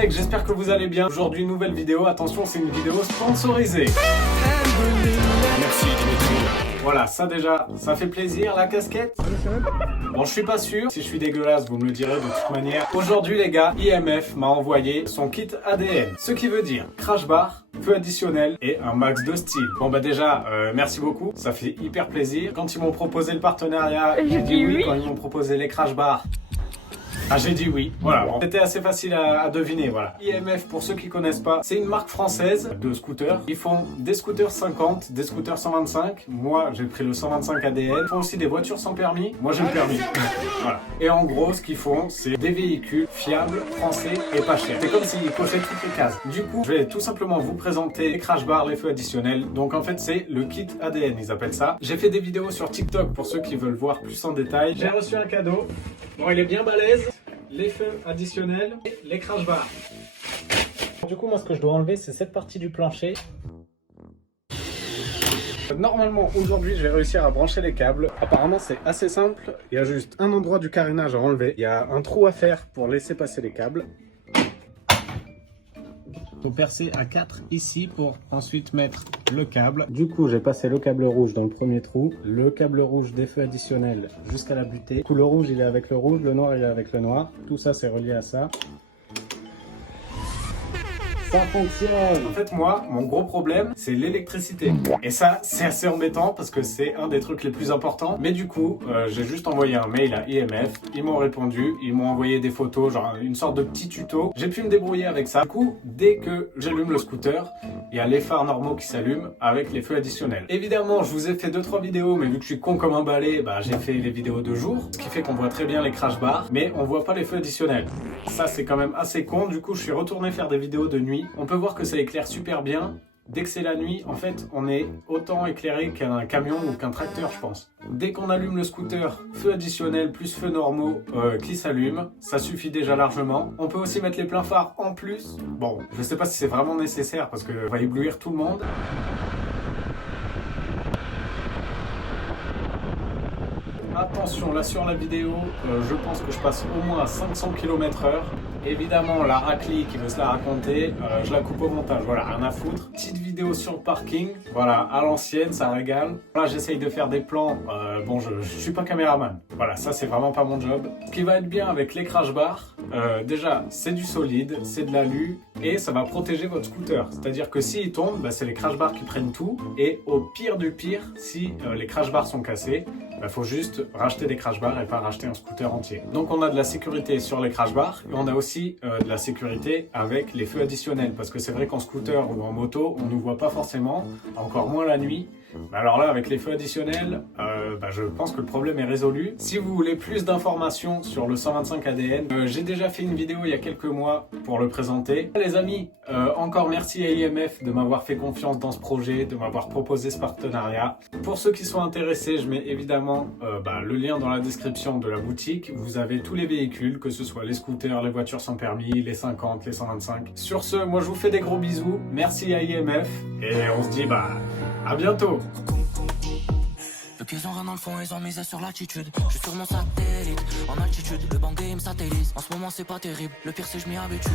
mecs, j'espère que vous allez bien. Aujourd'hui, nouvelle vidéo. Attention, c'est une vidéo sponsorisée. Merci Dimitri. Voilà, ça déjà, ça fait plaisir, la casquette. Bon, je suis pas sûr. Si je suis dégueulasse, vous me le direz de toute manière. Aujourd'hui, les gars, IMF m'a envoyé son kit ADN. Ce qui veut dire crash bar, feu additionnel et un max de style. Bon, bah déjà, merci beaucoup. Ça fait hyper plaisir. Quand ils m'ont proposé le partenariat, j'ai dit oui. Quand ils m'ont proposé les crash bars, j'ai dit oui. Voilà, bon, c'était assez facile à deviner, voilà. IMF, pour ceux qui connaissent pas, c'est une marque française de scooters. Ils font des scooters 50, des scooters 125. Moi, j'ai pris le 125 ADN. Ils font aussi des voitures sans permis. Moi, j'ai le permis. Voilà. Et en gros, ce qu'ils font, c'est des véhicules fiables, français et pas chers. C'est comme s'ils cochaient toutes les cases. Du coup, je vais tout simplement vous présenter les crash bars, les feux additionnels. Donc, en fait, c'est le kit ADN, ils appellent ça. J'ai fait des vidéos sur TikTok pour ceux qui veulent voir plus en détail. J'ai reçu un cadeau. Bon, il est bien balèze. Les feux additionnels et les crash bars. Du coup, moi, ce que je dois enlever, c'est cette partie du plancher. Normalement, aujourd'hui, je vais réussir à brancher les câbles. Apparemment, c'est assez simple. Il y a juste un endroit du carénage à enlever. Il y a un trou à faire pour laisser passer les câbles. Il faut percer à 4 ici pour ensuite mettre le câble. Du coup, j'ai passé le câble rouge dans le premier trou, le câble rouge des feux additionnels jusqu'à la butée. Du coup, le rouge, il est avec le rouge, le noir, il est avec le noir. Tout ça, c'est relié à ça. Ça fonctionne. En fait, moi, mon gros problème, c'est l'électricité. Et ça, c'est assez embêtant parce que c'est un des trucs les plus importants. Mais du coup, j'ai juste envoyé un mail à IMF. Ils m'ont répondu. Ils m'ont envoyé des photos, genre une sorte de petit tuto. J'ai pu me débrouiller avec ça. Du coup, dès que j'allume le scooter, il y a les phares normaux qui s'allument avec les feux additionnels. Évidemment, je vous ai fait 2-3 vidéos, mais vu que je suis con comme un balai, j'ai fait les vidéos de jour. Ce qui fait qu'on voit très bien les crash bars, mais on voit pas les feux additionnels. Ça, c'est quand même assez con. Du coup, je suis retourné faire des vidéos de nuit. On peut voir que ça éclaire super bien. Dès que c'est la nuit, en fait, on est autant éclairé qu'un camion ou qu'un tracteur, je pense. Dès qu'on allume le scooter, feu additionnel plus feux normaux qui s'allument, ça suffit déjà largement. On peut aussi mettre les pleins phares en plus. Bon, je sais pas si c'est vraiment nécessaire parce que ça va éblouir tout le monde. Attention, là sur la vidéo, je pense que je passe au moins à 500 km/h. Évidemment, la raclie qui veut se la raconter, je la coupe au montage. Voilà, rien à foutre. Petite vidéo sur le parking. Voilà, à l'ancienne, ça régale. Là, j'essaye de faire des plans. Bon, je suis pas caméraman. Voilà, ça, c'est vraiment pas mon job. Ce qui va être bien avec les crash bars, déjà, c'est du solide, c'est de l'alu et ça va protéger votre scooter. C'est-à-dire que s'il tombe, c'est les crash bars qui prennent tout. Et au pire du pire, si les crash bars sont cassés, faut juste racheter des crash bars et pas racheter un scooter entier. Donc on a de la sécurité sur les crash bars et on a aussi de la sécurité avec les feux additionnels parce que c'est vrai qu'en scooter ou en moto on ne nous voit pas forcément, encore moins la nuit. Alors là avec les feux additionnels, je pense que le problème est résolu. Si vous voulez plus d'informations sur le 125 ADN, j'ai déjà fait une vidéo il y a quelques mois pour le présenter. Les amis, encore merci à IMF de m'avoir fait confiance dans ce projet, de m'avoir proposé ce partenariat. Pour ceux qui sont intéressés, je mets évidemment le lien dans la description de la boutique. Vous avez tous les véhicules, que ce soit les scooters, les voitures sans permis, les 50, les 125. Sur ce, moi je vous fais des gros bisous. Merci à IMF et on se dit à bientôt. Vu qu'ils ont rien dans le fond, ils ont misé sur l'attitude. Je suis sur mon satellite, en altitude, le bandé il me satellise. En ce moment c'est pas terrible, le pire c'est que je m'y habitue.